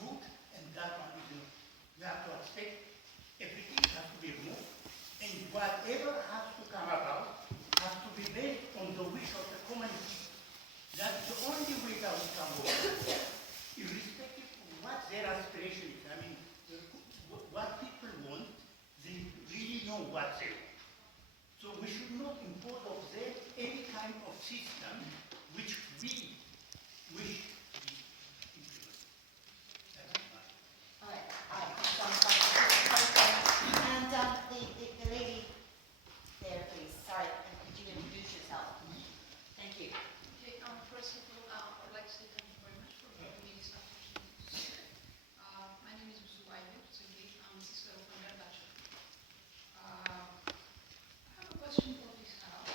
food, and that one is not. You have to accept everything has to be removed, and whatever has to come about has to be based on the wish of the common people. That's the only way that we can work, irrespective of what their aspiration is. I mean, what people want, they really know what they want. So we should not impose on them any kind of system which we wish to be implemented. All right. And the lady there, please. Sorry, could you introduce yourself? Thank you. Okay, first of all, I'd like to say thank you very much for giving me this opportunity. My name is Awol. I'm the sister of Andargachew. I have a question for this house.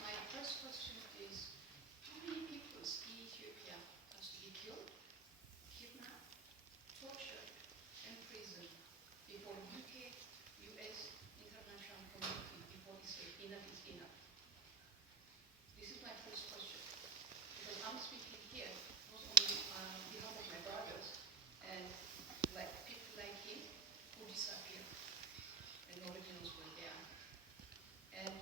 My first question is, how many people in Ethiopia has to be killed, kidnapped, tortured, and imprisoned before UK, US, international community, before they say enough is enough? This is my first question. Because I'm speaking here not only on behalf of my brothers and like people like him who disappeared and nobody knows where they are. And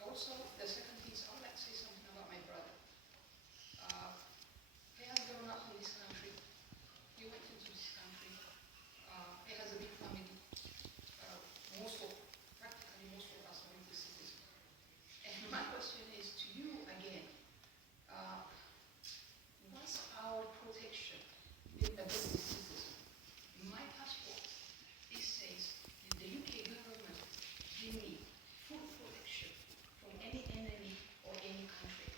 also the second thing is I would like to say something about my brother. He has grown up in this country. He went into this country. He has a big family. Practically most of us are British citizens. And my question is to you again. What's our protection in a British citizen? In my passport, it says that the UK government give me full protection from any enemy or any country.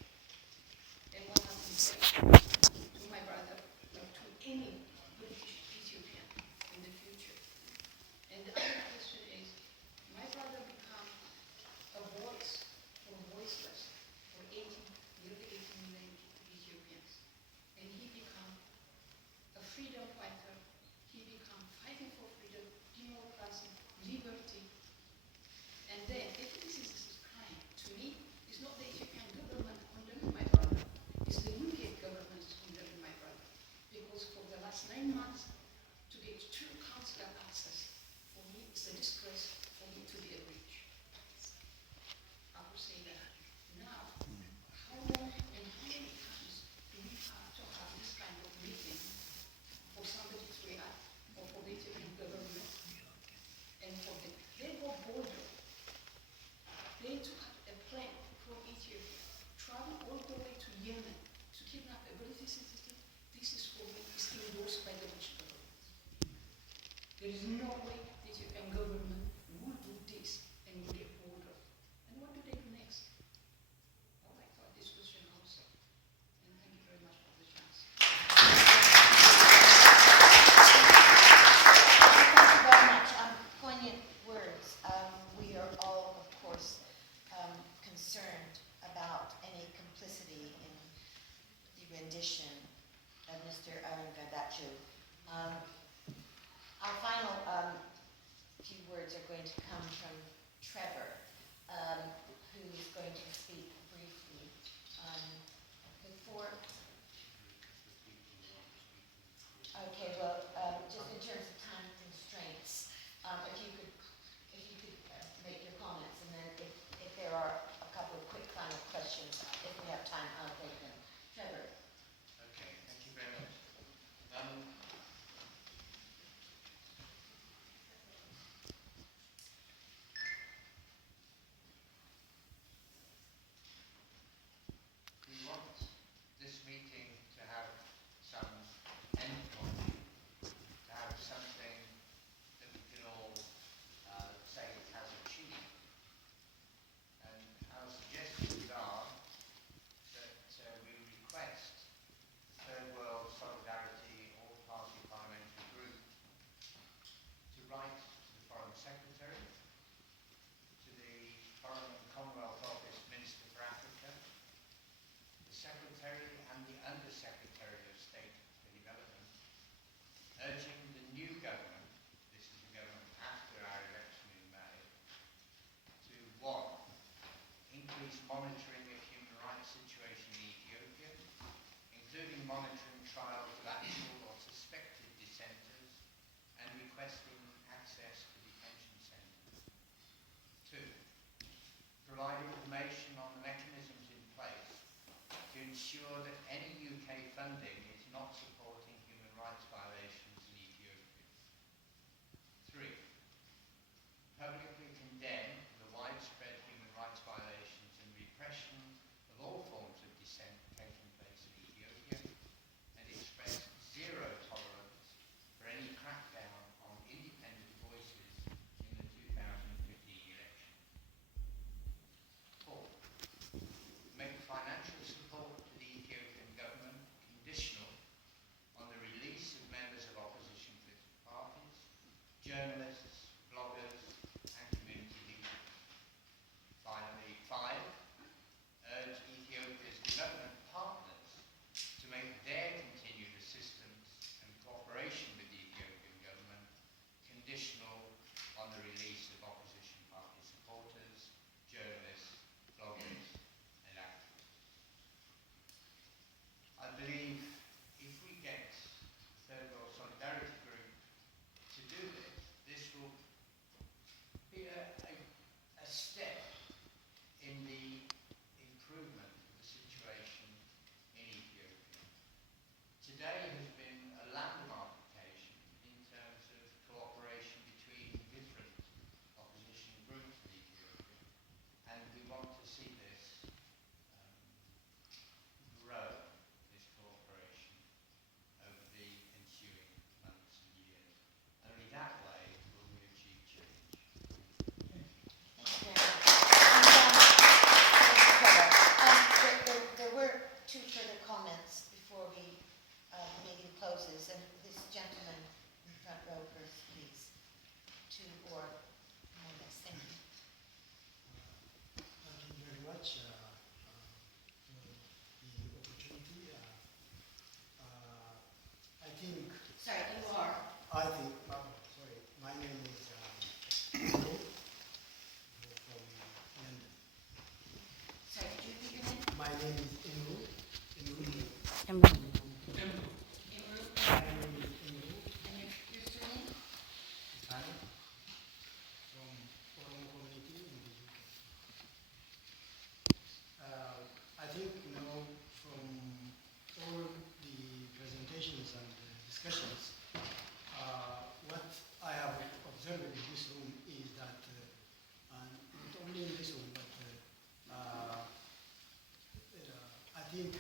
And what happens to my brother or to any British Ethiopian in the future? And the other question is, my brother become a voice for voiceless for nearly 18 million Ethiopians. And he become a freedom fighter. He become fighting for freedom, democracy, liberty. And then, if this is a crime, to me, it's not the Ethiopian government condemning my brother. It's the UK government condemning my brother. Because for the last 9 months, to get true consular access, for me, it's a disgrace for me to be a breach. I will say that. Now, how long and how many times do we have to have this kind of meeting for somebody to react or for the Ethiopian government and for the labor border? They took a plane from Ethiopia, travel all the way to Yemen to kidnap a British citizen. This is for me, is endorsed by the British government. There is no way the Ethiopian government will do this and will get border. And what do they do next? I would like to have this question also. And thank you very much for the chance. Thank you very much. Poignant words. We are all, of course, concerned about any complicity in the rendition of Mr. Andargachew. Our final few words are going to come from Trevor, who is going to speak briefly. Before. Okay, well, just in terms of time constraints, if you could make your comments, and then if there are a couple of quick final questions, if we have time, I'll take them. Trevor. Okay, thank you very much. is monitoring the human rights situation in Ethiopia, including monitoring trials of actual or suspected dissenters and requesting access to detention centres. 2. Provide information on the mechanisms in place to ensure that any UK funding is not supporting human rights violations in Ethiopia. 3. Publicly condemn the widespread human rights violations and repression of all forms of dissent taking place in Ethiopia, and express zero tolerance for any crackdown on independent voices in the 2015 election. 4. Make financial support to the Ethiopian government conditional on the release of members of opposition political parties, journalists, bloggers, and community leaders. Finally, 5. Urge Ethiopia's development partners to make their continued assistance and cooperation with the Ethiopian government conditional on the release of opposition party supporters, journalists, bloggers, and activists. I believe if we get the Third World Solidarity Group to do this, this will be a step in the improvement of the situation in Ethiopia. Today has been a landmark occasion in terms of cooperation between different opposition groups in Ethiopia, and we want to see this grow, this cooperation, over the ensuing months and years. Only that way will we achieve change. There were two further comments before the meeting closes, and this gentleman in front row first, please. Two or more, yes, thank you. Thank you very much for the opportunity. Sorry, you are. Sorry, my name is Awol from London. Sorry, did you repeat your name? My name is Imru. Imru. My name is Imru And your surname? Itana from Oromo community in the UK. I think, from all the presentations and discussions, what I have observed in this room is that, and not only in this room, but I think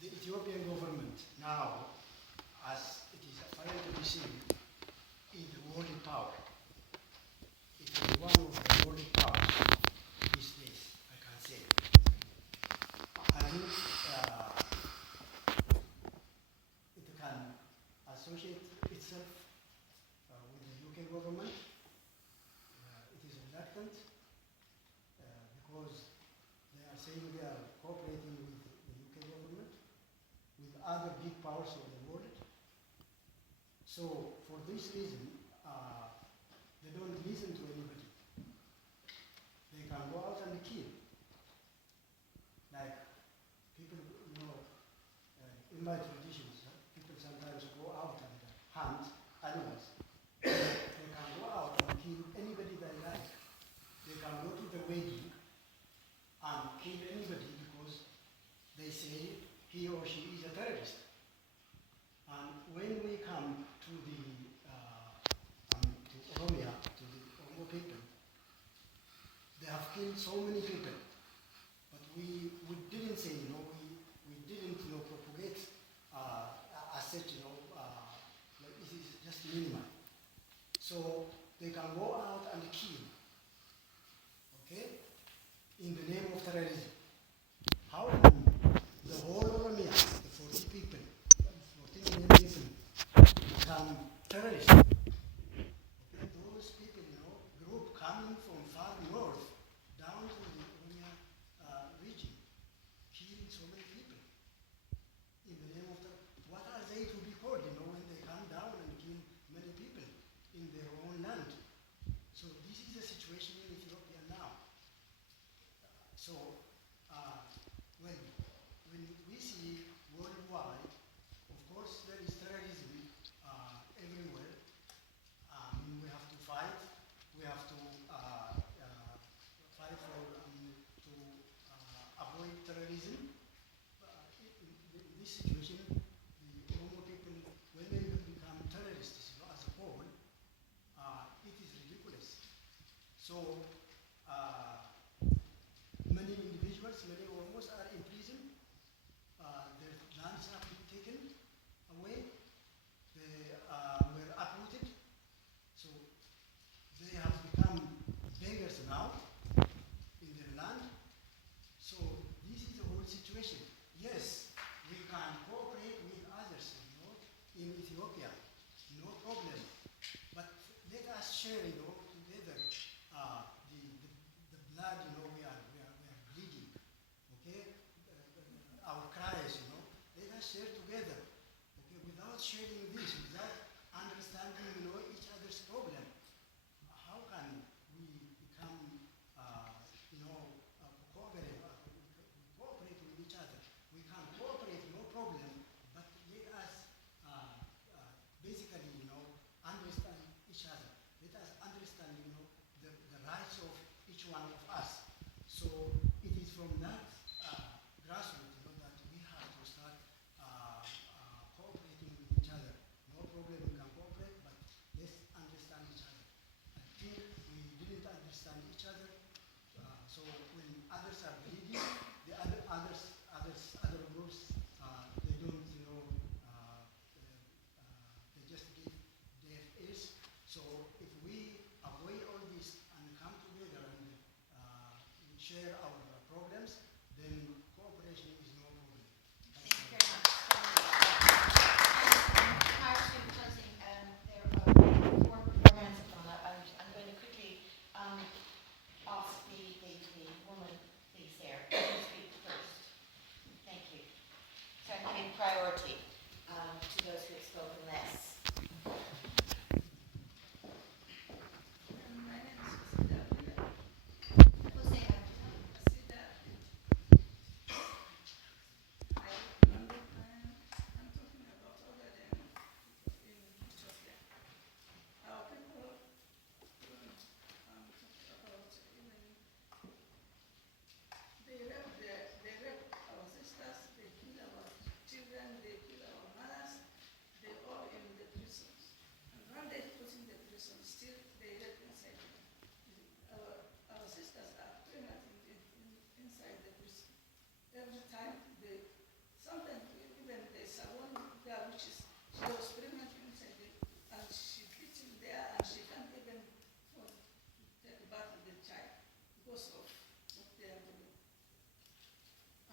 the Ethiopian government now, as it is apparently seen, is the world power. It is one of the world powers these days, I can say. I think it can associate itself with the UK government. It is reluctant because they are saying they are cooperating with the UK government, with other big powers of the world. So for this reason, they don't listen to anybody. They can go out and kill. Like people, in my traditions, people sometimes go out and hunt animals. They can go out and kill anybody they like. They can go to the wedding and kill anybody because they say he or she is a terrorist. And when we come to the to Oromia, to the Oromo people, they have killed so many people, but we didn't say, we didn't propagate as such, like it is just minimal. So they can go out and kill, okay, in the name of terrorism. How come the whole Oromia, the 40 people, 14 million people, become terrorists? Okay, those people, group coming from far north down to the Oromia region, killing so many people in the name of what are they to be called, when they come down and kill many people in their own land? So this is the situation in Ethiopia now. So we see worldwide, of course, there is terrorism everywhere. We have to fight. We have to fight for to avoid terrorism. In this situation, the Oromo people, when they become terrorists as a whole, it is ridiculous. So many individuals, many Oromos are in prison. Their lands have been taken away. They were uprooted. So they have become beggars now in their land. So this is the whole situation. Yes, we can cooperate with others, in Ethiopia, no problem. But let us share, together the blood, we are bleeding, okay? Our cries, let us share together, okay? Without sharing this, without understanding, each other's problem, how can we become, cooperate with each other? We can cooperate, no problem, but let us basically, understand each other. Let us understand, the rights of each one of us. So it is from that grassroots, that we have to start cooperating with each other. No problem, we can cooperate, but let's understand each other. I think we didn't understand each other. So when others are bleeding, the other groups, they don't, they just give deaf ears. So if we avoid all this and come together and share our problems, then cooperation is no problem. Thank you very much. And prior to closing, there are four hands have gone up. I'm going to quickly ask the woman, please, there, to speak first. Thank you. So I'm giving priority to those who have spoken less. My name is Satterlee. Who's saying that? I'm talking about other than in Ethiopia. Our people, I'm talking about even, they rape our sisters, they kill our children, they kill our mothers, they all in the prisons. And when they put in the prison, still they rape inside. Our sisters are pregnant inside the prison. Every time sometimes even there's one girl which she was pregnant inside and she beat him there and she can't even take back the child because of what they are doing.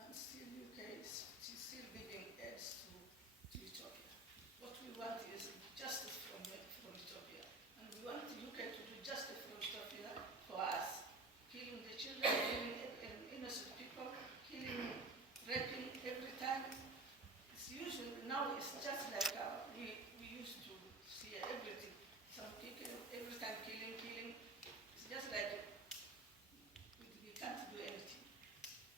And still UK is still giving aids to Ethiopia. What we want is justice from Ethiopia. And we want UK to do justice from Ethiopia for us. Killing the children, killing innocent people, killing, raping every time. It's usually, now it's just like we used to see everything. Some people, every time killing. It's just like we can't do anything.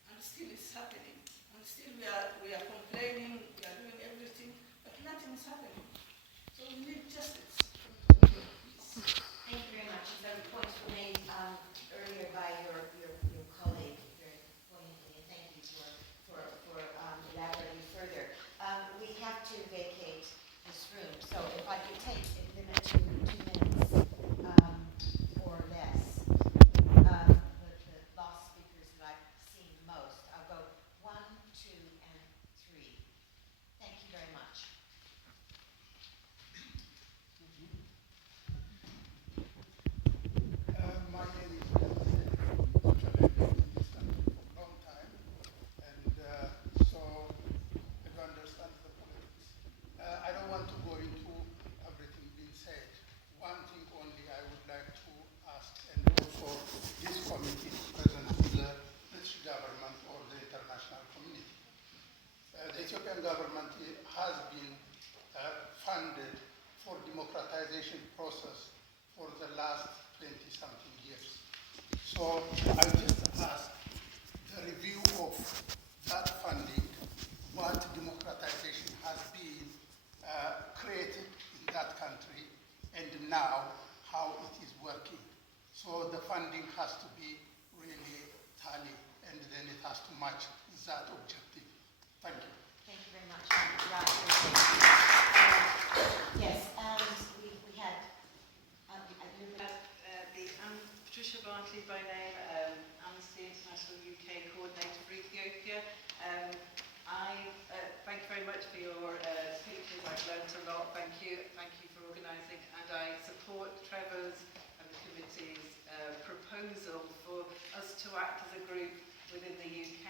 And still it's happening. And still we are complaining, we are doing everything, but nothing is happening. So we need justice. Thank you very much. The points were made earlier by your colleague very poignantly, and thank you for elaborating further. We have to vacate this room, so if I could take a limit to 2 minutes or less. The last speakers that I've seen most, I'll go 1, 2, and 3. Thank you very much. My name is long time, and so I don't understand the politics. I don't want to go into everything being said. One thing only I would like to ask, and also this committee is present with the British government or the international community. The Ethiopian government has been funded for democratization process for the last 20-something years. So I just ask the review of that funding, why proposal for us to act as a group within the UK.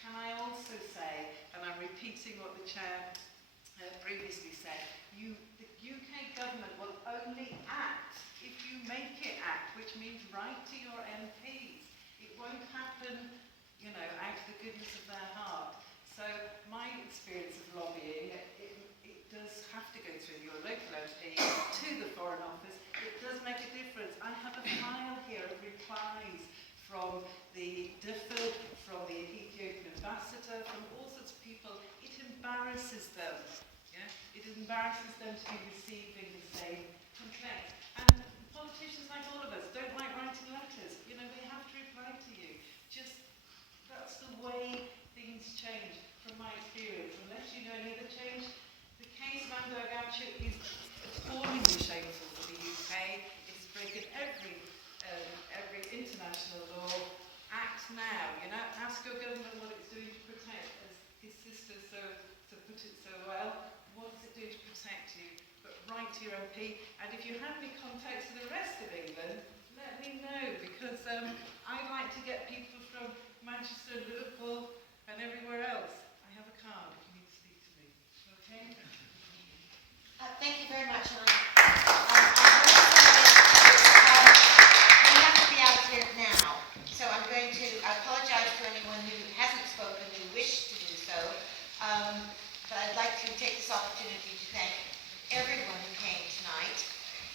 Can I also say, and I'm repeating what the Chair previously said, the UK government will only act if you make it act, which means write to your MPs. It won't happen, you know, out of the goodness of their heart. So my experience of lobbying, it does have to go through your local MP to the Foreign Office. It does make a difference. I have a file here of replies from the DFID, from the Ethiopian ambassador, from all sorts of people. It embarrasses them. Yeah? It embarrasses them to be receiving the same complaints. And politicians, like all of us, don't like writing letters. You know, we have to reply to you. Just, that's the way things change from my experience. Unless you know any other change, the case of Andargachew is appallingly shameful for the UK. It's breaking every international law. Act now, you know, ask your government what it's doing to protect, as his sister so put it so well. What is it doing to protect you? But write to your MP, and if you have any contacts to the rest of England, let me know, because I'd like to get people from Manchester, Liverpool, and everywhere else. I have a card if you need to speak to me. Okay? Thank you very much. We have to be out of here now, so I'm going to apologize to anyone who hasn't spoken who wished to do so. But I'd like to take this opportunity to thank everyone who came tonight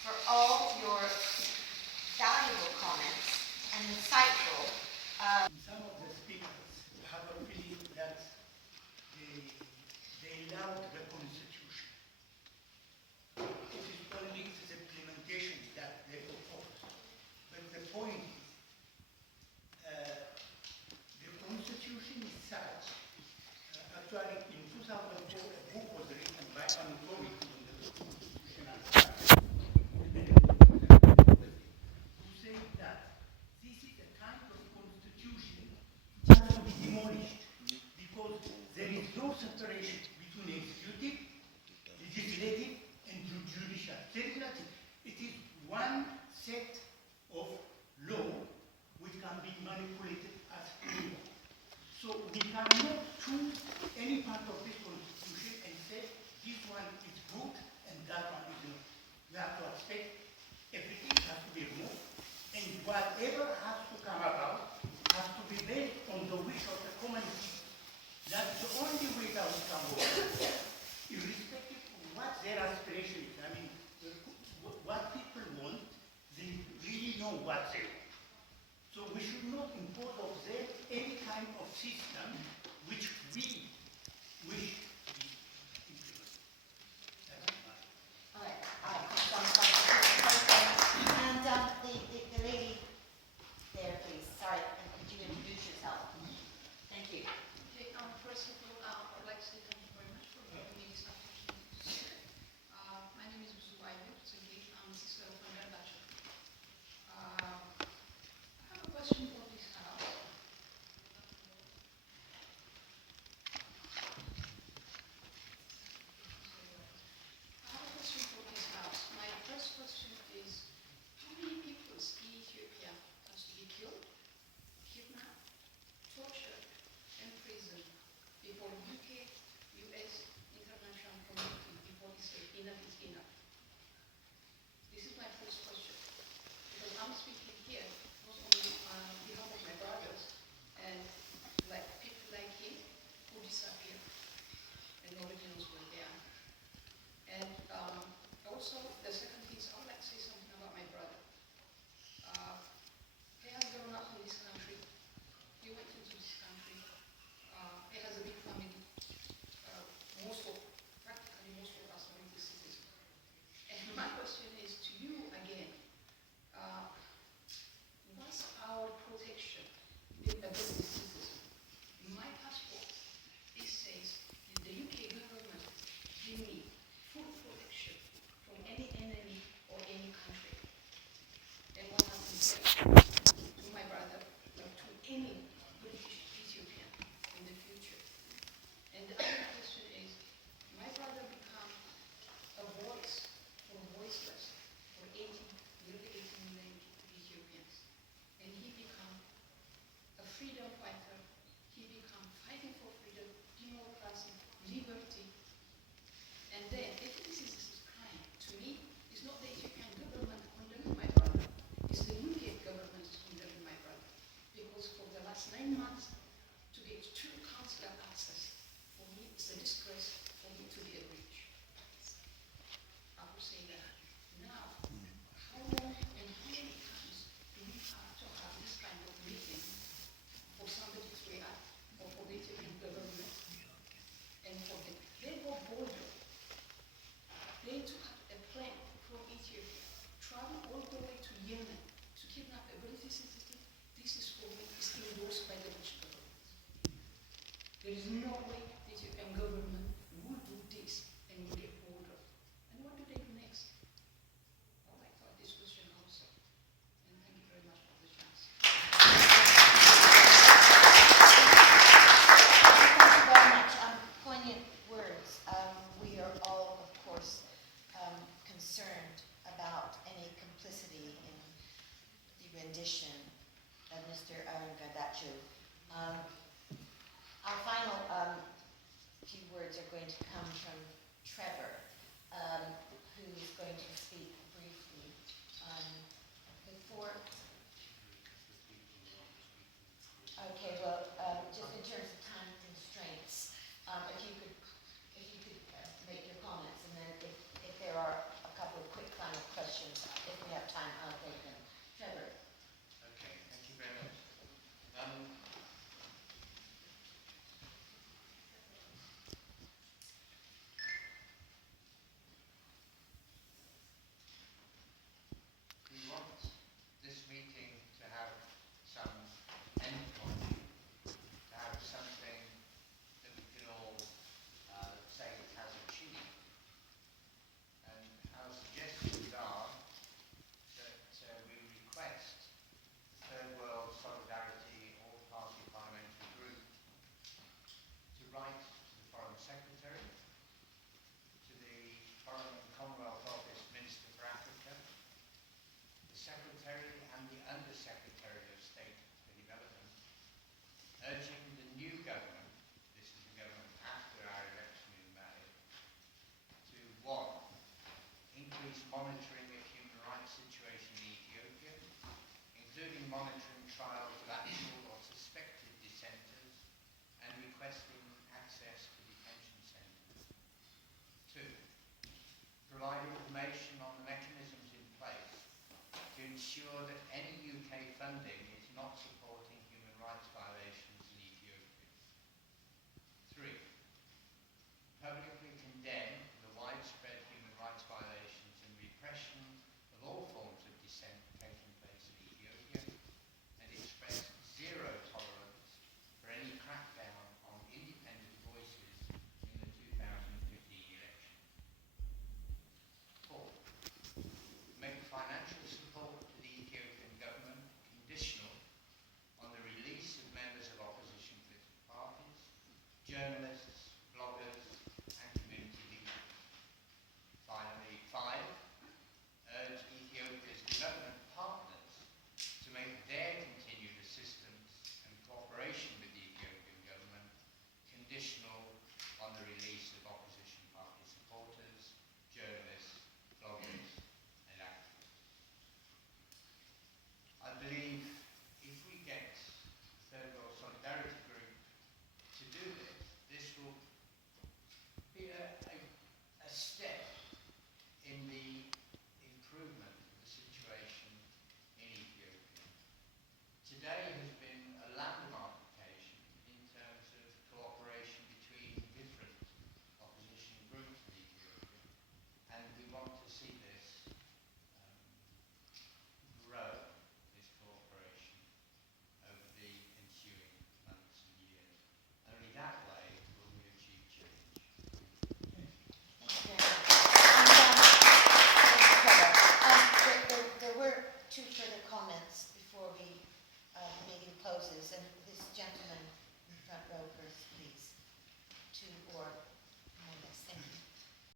for all your valuable comments and insightful. Some of the speakers have a feeling that they love the Constitution. It is only its implementation that they oppose. But the point is, the Constitution is such. Actually, in 2004, a book was written by Awol on the constitutional structure, who said that this is a kind of constitution which has to be demolished because there is no separation between executive, legislative, and judicial. There is nothing. It is one set of law which can be manipulated as law. So we cannot choose any part of this constitution and say this one is good and that one is not. We have to expect everything has to be removed, and whatever has to come about has to be based on the wish of the common people. That's the only way that we can work, irrespective of what their aspiration is. I mean, what people want, they really know what they want. So we should not impose on them any kind of system which we wish to be implemented. All right. And the lady there, please. Sorry, could you introduce yourself? Thank you. Okay, first of all, I'd like to say thank you very much for giving me this opportunity to speak. My name is Zubaida Tsegi. I'm the sister of Andargachew. I have a question for this house. It's a disgrace for me to be a breach. I will say that. Now, how long and how many times do we have to have this kind of meeting for somebody to react or for the Ethiopian government and for the labor border? They took up a plan from Ethiopia, travel all the way to Yemen to kidnap a British citizen. This is for me, is endorsed by the British government. There is no way the Ethiopian government will do this and will get order. And what do they do next? I would like to have this question also. And thank you very much for the chance. Thank you very much. Poignant words. We are all, of course, concerned about any complicity in the rendition of Mr. Andargachew. Our final few words are going to come from Trevor, who is going to speak briefly before. Okay, well, just in terms of time constraints, if you could make your comments, and then if there are a couple of quick final questions, if we have time, I'll take them. Trevor. Okay, thank you very much. We want this meeting to have some endpoint, to have something that we can all say it has achieved. And our suggestions are that we request the Third World Solidarity All-Party Parliamentary Group to write to the Foreign Secretary, to the Foreign and Commonwealth Office Minister for Africa, the Secretary and the Under-Secretary of State for Development, urging